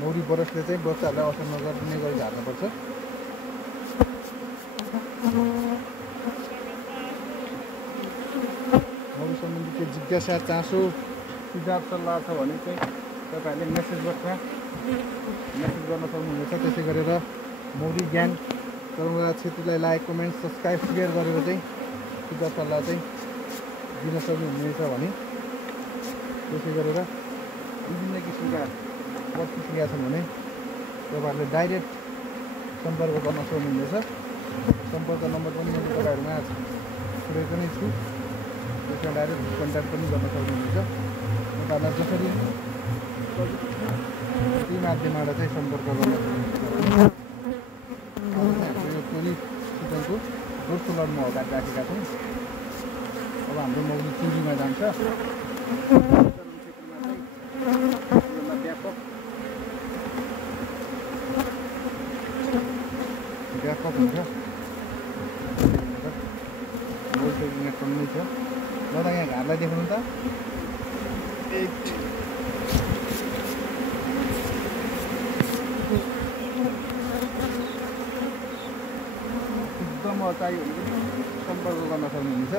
मौरी बरसले चाहिँ बच्चाहरूलाई असर नगर्ने गरी झार्नुपर्छ। मौरी सम्बन्धी के जिज्ञासा चासो सुझाव सल्लाह छ भने चाहिँ तपाईँहरूले मेसेज बक्समा मेसेज गर्न सक्नुहुनेछ। त्यसै गरेर मौरी ज्ञान चरणराज छेत्रीलाई लाइक कमेन्ट सब्सक्राइब सेयर गरेर चाहिँ सुझाव सल्लाह चाहिँ दिन सक्नुहुनेछ भने त्यसै गरेर विभिन्न किसिमका प्रतिक्रिया छन् भने तपाईँहरूले डाइरेक्ट सम्पर्क गर्न सक्नुहुनेछ। सम्पर्क नम्बर पनि मैले तपाईँहरूमा छोडेको नै छु, त्यसमा डाइरेक्ट कन्ट्याक्ट पनि गर्न सक्नुहुनेछ। तपाईँहरूलाई जसरी त्यही माध्यमबाट चाहिँ सम्पर्क गर्न सक्नुहुन्छ। यो टोली सिजनको दोस्रो लडमा अगाडि राखेका छौँ। अब हाम्रो मौरी चुरीमा जान्छ। व्यापक हुन्छ मौरी यहाँ कमै छ। ल त यहाँ घारलाई देखाउनु त एकदम अचाइ सम्पर्क गर्न सक्नुहुनेछ।